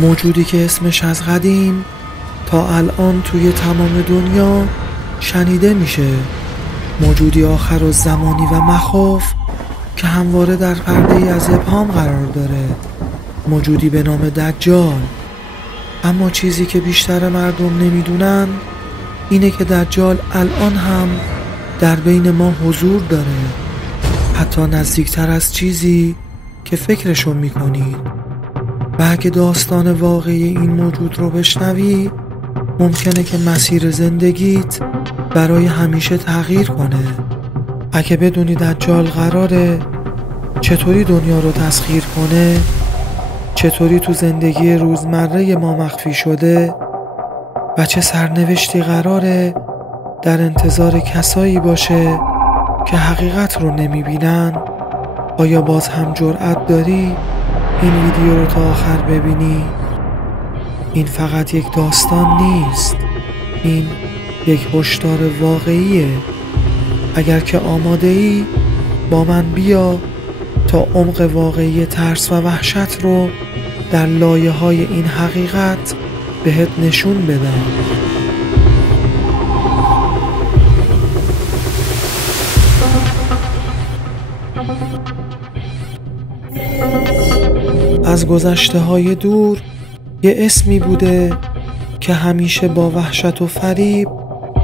موجودی که اسمش از قدیم تا الان توی تمام دنیا شنیده میشه. موجودی آخرالزمانی و مخوف که همواره در پرده از ابهام قرار داره. موجودی به نام دجال. اما چیزی که بیشتر مردم نمیدونن اینه که دجال الان هم در بین ما حضور داره، حتی نزدیکتر از چیزی که فکرشو میکنید. و اگه داستان واقعی این موجود رو بشنوی ممکنه که مسیر زندگیت برای همیشه تغییر کنه. اگه بدونی دجال قراره چطوری دنیا رو تسخیر کنه، چطوری تو زندگی روزمره ما مخفی شده و چه سرنوشتی قراره در انتظار کسایی باشه که حقیقت رو نمیبینن، آیا باز هم جرأت داری این ویدیو رو تا آخر ببینی؟ این فقط یک داستان نیست، این یک هشدار واقعیه. اگر که آماده ای با من بیا تا عمق واقعی ترس و وحشت رو در لایه های این حقیقت بهت نشون بدم. از گذشته های دور یه اسمی بوده که همیشه با وحشت و فریب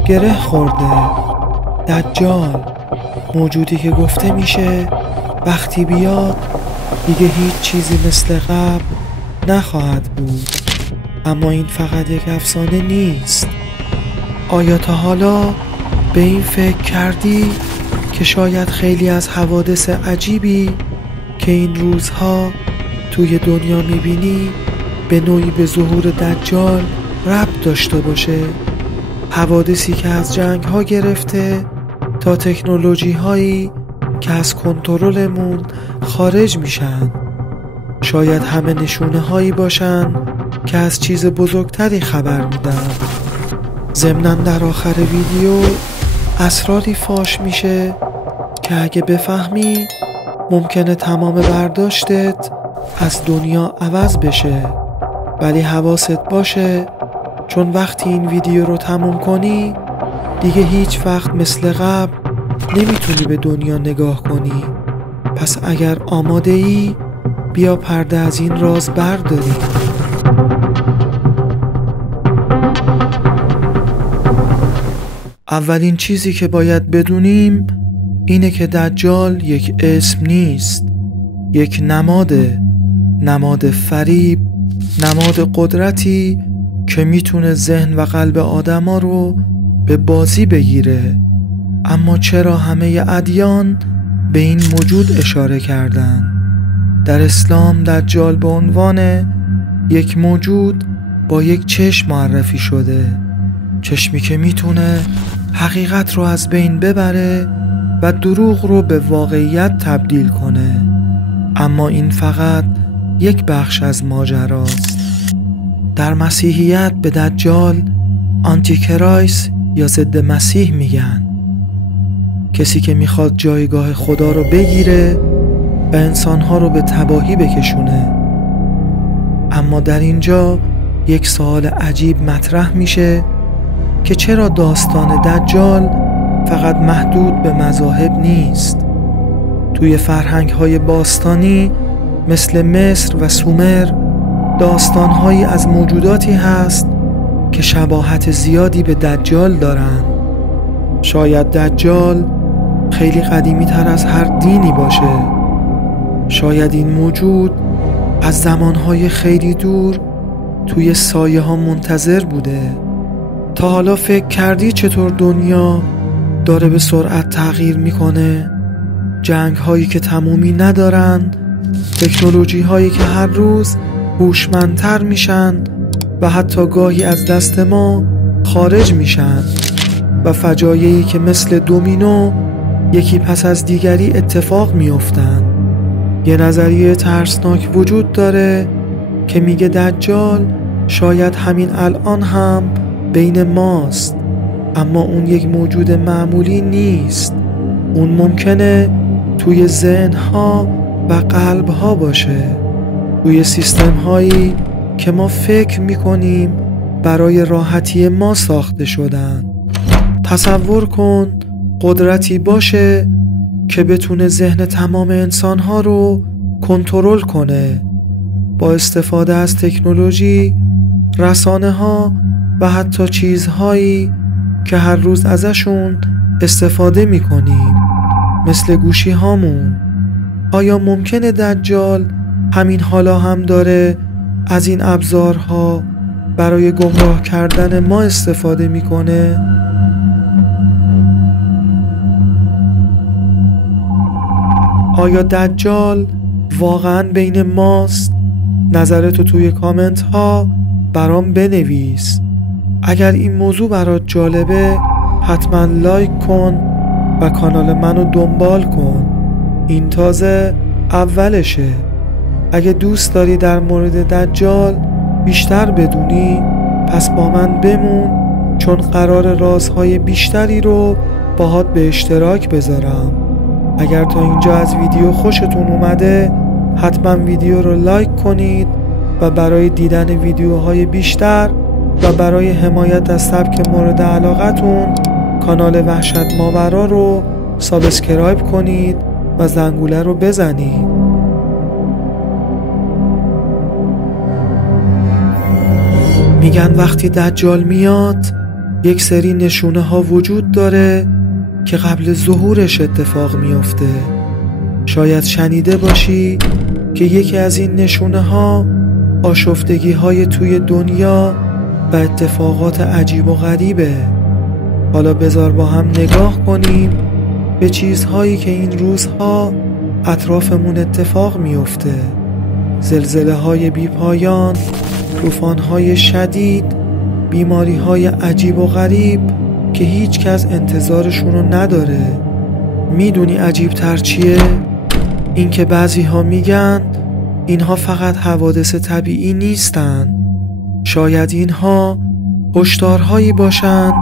گره خورده. دجال، موجودی که گفته میشه وقتی بیاد دیگه هیچ چیزی مثل قبل نخواهد بود. اما این فقط یک افسانه نیست. آیا تا حالا به این فکر کردی که شاید خیلی از حوادث عجیبی که این روزها توی دنیا میبینی به نوعی به ظهور دجال ربط داشته باشه؟ حوادثی که از جنگ ها گرفته تا تکنولوژی هایی که از کنترلمون خارج میشن. شاید همه نشونه هایی باشن که از چیز بزرگتری خبر میدن. ضمناً در آخر ویدیو اسراری فاش میشه که اگه بفهمی ممکنه تمام برداشتت از دنیا عوض بشه. ولی حواست باشه، چون وقتی این ویدیو رو تموم کنی دیگه هیچ وقت مثل قبل نمیتونی به دنیا نگاه کنی. پس اگر آماده ای بیا پرده از این راز برداری. اولین چیزی که باید بدونیم اینه که دجال یک اسم نیست، یک نماده. نماد فریب، نماد قدرتی که میتونه ذهن و قلب آدما رو به بازی بگیره. اما چرا همه ادیان به این موجود اشاره کردن؟ در اسلام دجال به عنوان یک موجود با یک چشم معرفی شده، چشمی که میتونه حقیقت رو از بین ببره و دروغ رو به واقعیت تبدیل کنه. اما این فقط یک بخش از ماجراست. در مسیحیت به دجال آنتی کرایست یا ضد مسیح میگن، کسی که میخواد جایگاه خدا رو بگیره و انسانها رو به تباهی بکشونه. اما در اینجا یک سوال عجیب مطرح میشه که چرا داستان دجال فقط محدود به مذاهب نیست؟ توی فرهنگ‌های باستانی مثل مصر و سومر داستان‌هایی از موجوداتی هست که شباهت زیادی به دجال دارن. شاید دجال خیلی قدیمی تر از هر دینی باشه. شاید این موجود از زمانهای خیلی دور توی سایه ها منتظر بوده. تا حالا فکر کردی چطور دنیا داره به سرعت تغییر میکنه؟ جنگ هایی که تمومی ندارن، تکنولوژی هایی که هر روز هوشمندتر میشن و حتی گاهی از دست ما خارج میشن و فجایعی که مثل دومینو یکی پس از دیگری اتفاق میافتن. یه نظریه ترسناک وجود داره که میگه دجال شاید همین الان هم بین ماست، اما اون یک موجود معمولی نیست. اون ممکنه توی ذهن‌ها و قلب‌ها باشه، توی سیستم‌هایی که ما فکر میکنیم برای راحتی ما ساخته شدن. تصور کن قدرتی باشه که بتونه ذهن تمام انسانها رو کنترل کنه با استفاده از تکنولوژی، رسانه ها و حتی چیزهایی که هر روز ازشون استفاده میکنیم مثل گوشی هامون. آیا ممکنه دجال همین حالا هم داره از این ابزارها برای گمراه کردن ما استفاده میکنه؟ آیا دجال واقعا بین ماست؟ نظرتو توی کامنت ها برام بنویس. اگر این موضوع برات جالبه حتما لایک کن و کانال منو دنبال کن. این تازه اولشه. اگه دوست داری در مورد دجال بیشتر بدونی پس با من بمون، چون قرار رازهای بیشتری رو باهات به اشتراک بذارم. اگر تا اینجا از ویدیو خوشتون اومده حتما ویدیو رو لایک کنید و برای دیدن ویدیوهای بیشتر و برای حمایت از سبک مورد علاقتون کانال وحشت ماورا رو سابسکرایب کنید و زنگوله رو بزنید. میگن وقتی دجال میاد یک سری نشونه ها وجود داره که قبل ظهورش اتفاق میفته. شاید شنیده باشی که یکی از این نشونه ها آشفتگی های توی دنیا و اتفاقات عجیب و غریبه. حالا بذار با هم نگاه کنیم به چیزهایی که این روزها اطرافمون اتفاق میفته. زلزله های بی پایان، طوفان های شدید، بیماری های عجیب و غریب که هیچ کس انتظارشون رو نداره. میدونی عجیب تر چیه؟ این که بعضی ها میگن اینها فقط حوادث طبیعی نیستن. شاید اینها هشدارهایی باشن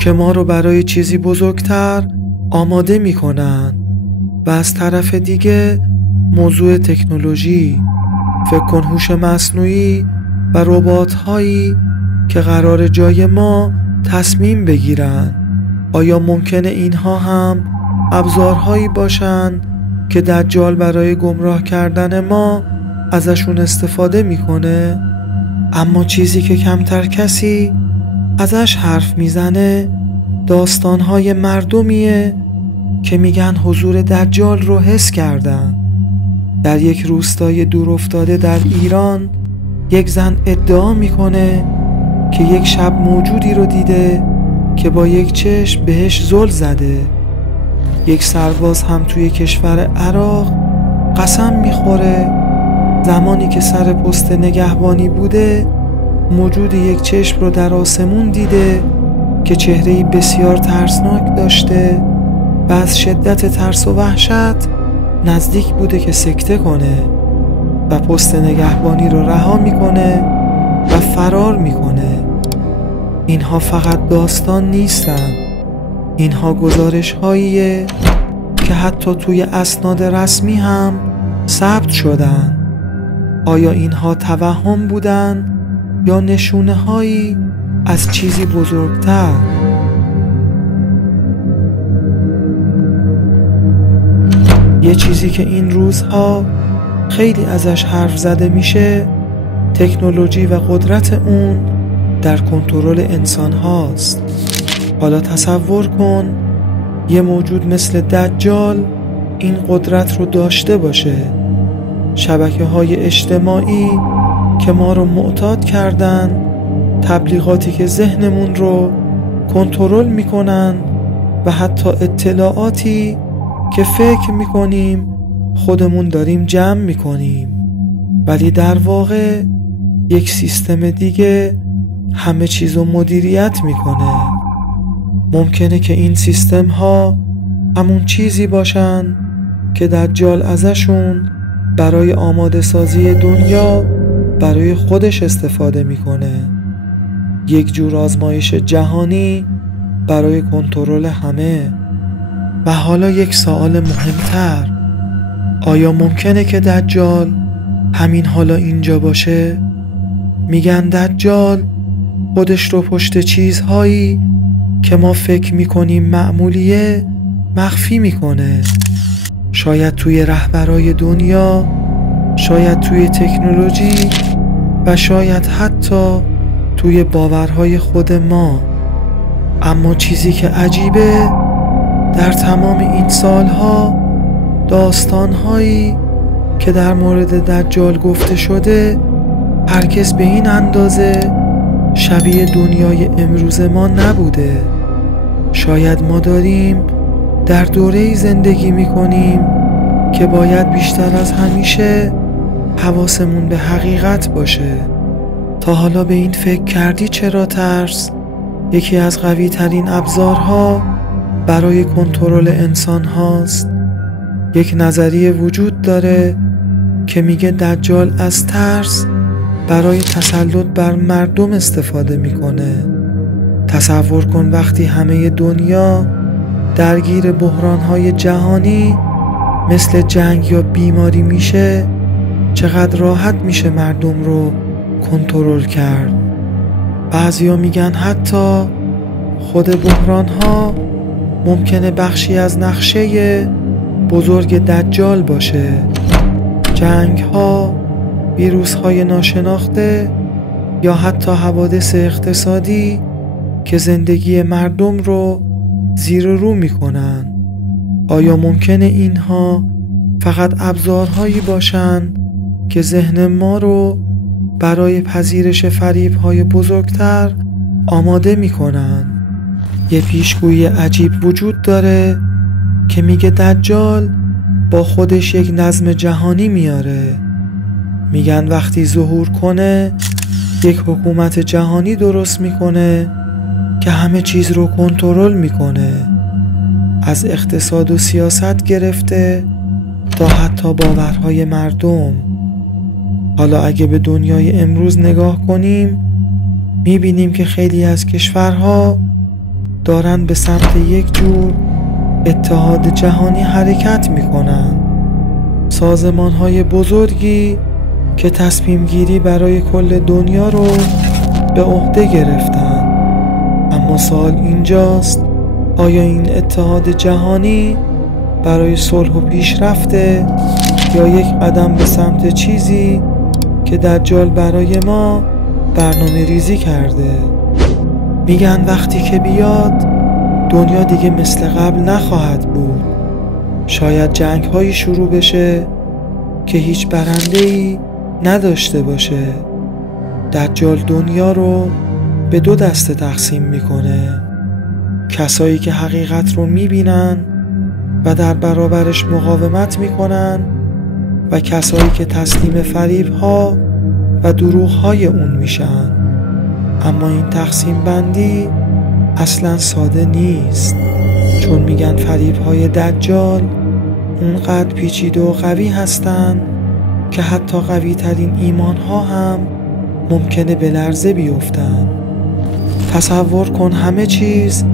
که ما رو برای چیزی بزرگتر آماده میکنن. و از طرف دیگه موضوع تکنولوژی، فکر کن هوش مصنوعی و ربات هایی که قرار جای ما تصمیم بگیرن. آیا ممکنه اینها هم ابزارهایی باشن که دجال برای گمراه کردن ما ازشون استفاده میکنه؟ اما چیزی که کمتر کسی ازش حرف میزنه داستانهای مردمیه که میگن حضور دجال رو حس کردن. در یک روستای دور افتاده در ایران یک زن ادعا میکنه که یک شب موجودی رو دیده که با یک چشم بهش زل زده. یک سرباز هم توی کشور عراق قسم میخوره زمانی که سر پست نگهبانی بوده موجود یک چشم رو در آسمون دیده که چهره‌ای بسیار ترسناک داشته و از شدت ترس و وحشت نزدیک بوده که سکته کنه و پست نگهبانی رو رها میکنه و فرار میکنه. اینها فقط داستان نیستن، اینها گزارش هاییه که حتی توی اسناد رسمی هم ثبت شدن. آیا اینها توهم بودن یا نشونه هایی از چیزی بزرگتر؟ یه چیزی که این روزها خیلی ازش حرف زده میشه تکنولوژی و قدرت اون در کنترل انسان هاست. حالا تصور کن یه موجود مثل دجال این قدرت رو داشته باشه. شبکه‌های اجتماعی که ما رو معتاد کردن، تبلیغاتی که ذهنمون رو کنترل میکنن و حتی اطلاعاتی که فکر میکنیم خودمون داریم جمع میکنیم، ولی در واقع یک سیستم دیگه همه چیزو مدیریت میکنه. ممکنه که این سیستم ها همون چیزی باشن که دجال ازشون برای آماده سازی دنیا برای خودش استفاده میکنه. یک جور آزمایش جهانی برای کنترل همه. و حالا یک سوال مهمتر، آیا ممکنه که دجال همین حالا اینجا باشه؟ میگن دجال خودش رو پشت چیزهایی که ما فکر میکنیم معمولیه مخفی میکنه. شاید توی رهبرای دنیا، شاید توی تکنولوژی و شاید حتی توی باورهای خود ما. اما چیزی که عجیبه، در تمام این سالها داستانهایی که در مورد دجال گفته شده هرگز به این اندازه شبیه دنیای امروز ما نبوده. شاید ما داریم در دوره‌ای زندگی میکنیم که باید بیشتر از همیشه حواسمون به حقیقت باشه. تا حالا به این فکر کردی چرا ترس یکی از قوی ترین ابزارها برای کنترل انسان هاست؟ یک نظریه وجود داره که میگه دجال از ترس برای تسلط بر مردم استفاده میکنه. تصور کن وقتی همه دنیا درگیر بحرانهای جهانی مثل جنگ یا بیماری میشه، چقدر راحت میشه مردم رو کنترل کرد. بعضیا میگن حتی خود بحرانها ممکنه بخشی از نقشه بزرگ دجال باشه. جنگ‌ها، ویروس‌های ناشناخته یا حتی حوادث اقتصادی که زندگی مردم رو زیر و رو میکنن. آیا ممکنه اینها فقط ابزارهایی باشن که ذهن ما رو برای پذیرش فریب‌های بزرگتر آماده میکنن؟ یه پیشگویی عجیب وجود داره که میگه دجال با خودش یک نظم جهانی میاره. میگن وقتی ظهور کنه یک حکومت جهانی درست میکنه که همه چیز رو کنترل میکنه، از اقتصاد و سیاست گرفته تا حتی باورهای مردم. حالا اگه به دنیای امروز نگاه کنیم میبینیم که خیلی از کشورها دارن به سمت یک جور اتحاد جهانی حرکت میکنن. سازمانهای بزرگی که تصمیم گیری برای کل دنیا رو به عهده گرفتن. اما سوال اینجاست، آیا این اتحاد جهانی برای صلح و پیشرفته یا یک قدم به سمت چیزی که دجال برای ما برنامه ریزی کرده؟ میگن وقتی که بیاد دنیا دیگه مثل قبل نخواهد بود. شاید جنگ هایی شروع بشه که هیچ برنده‌ای نداشته باشه. دجال دنیا رو به دو دسته تقسیم میکنه: کسایی که حقیقت رو میبینن و در برابرش مقاومت میکنن و کسایی که تسلیم فریب‌ها و دروغ‌های اون میشن. اما این تقسیم بندی اصلا ساده نیست، چون میگن فریب‌های دجال اونقدر پیچیده و قوی هستن که حتی قوی ترین ایمان‌ها هم ممکنه به لرزه بیفتن. تصور کن همه چیز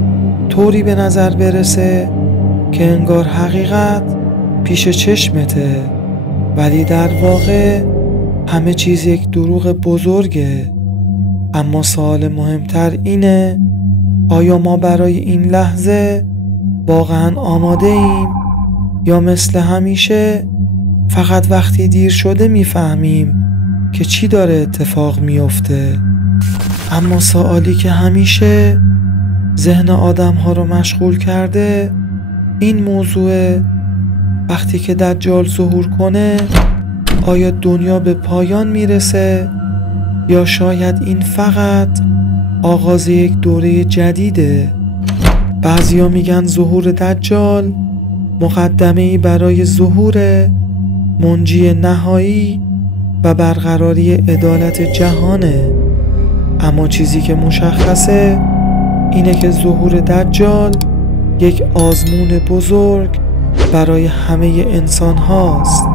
طوری به نظر برسه که انگار حقیقت پیش چشمته، ولی در واقع همه چیز یک دروغ بزرگه. اما سوال مهمتر اینه، آیا ما برای این لحظه واقعا آماده ایم یا مثل همیشه فقط وقتی دیر شده میفهمیم که چی داره اتفاق میفته؟ اما سوالی که همیشه ذهن آدم ها رو مشغول کرده این موضوع، وقتی که دجال ظهور کنه آیا دنیا به پایان میرسه یا شاید این فقط آغاز یک دوره جدیده؟ بعضیا میگن ظهور دجال مقدمه‌ای برای ظهور منجی نهایی و برقراری عدالت جهانه. اما چیزی که مشخصه اینه که ظهور دجال یک آزمون بزرگ برای همه انسان هاست.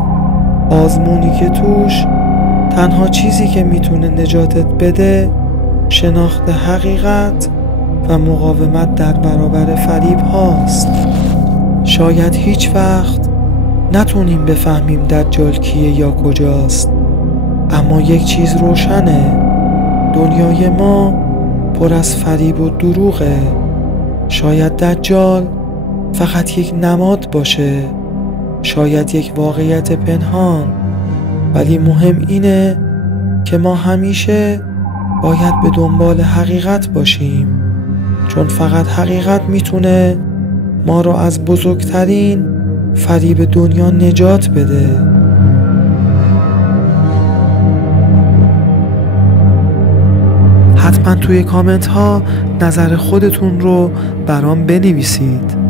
آزمونی که توش تنها چیزی که میتونه نجاتت بده شناخت حقیقت و مقاومت در برابر فریب هاست. شاید هیچ وقت نتونیم بفهمیم دجال کیه یا کجاست، اما یک چیز روشنه، دنیای ما پر از فریب و دروغه. شاید دجال فقط یک نماد باشه، شاید یک واقعیت پنهان، ولی مهم اینه که ما همیشه باید به دنبال حقیقت باشیم، چون فقط حقیقت میتونه ما رو از بزرگترین فریب دنیا نجات بده. حتما توی کامنت ها نظر خودتون رو برام بنویسید.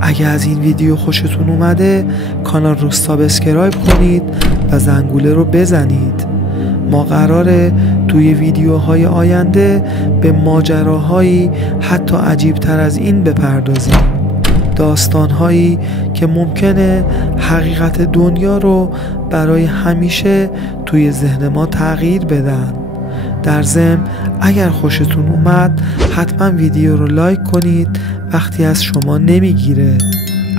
اگه از این ویدیو خوشتون اومده کانال رو سابسکرایب کنید و زنگوله رو بزنید. ما قراره توی ویدیوهای آینده به ماجراهایی حتی عجیبتر از این بپردازیم، داستانهایی که ممکنه حقیقت دنیا رو برای همیشه توی ذهن ما تغییر بدن. در ضمن اگر خوشتون اومد حتما ویدیو رو لایک کنید. وقتی از شما نمیگیره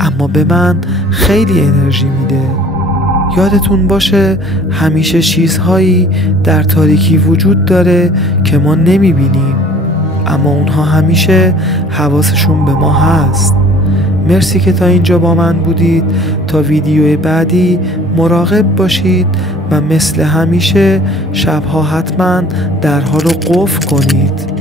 اما به من خیلی انرژی میده. یادتون باشه همیشه چیزهایی در تاریکی وجود داره که ما نمیبینیم، اما اونها همیشه حواسشون به ما هست. مرسی که تا اینجا با من بودید. تا ویدیو بعدی مراقب باشید و مثل همیشه شبها حتما درها رو قفل کنید.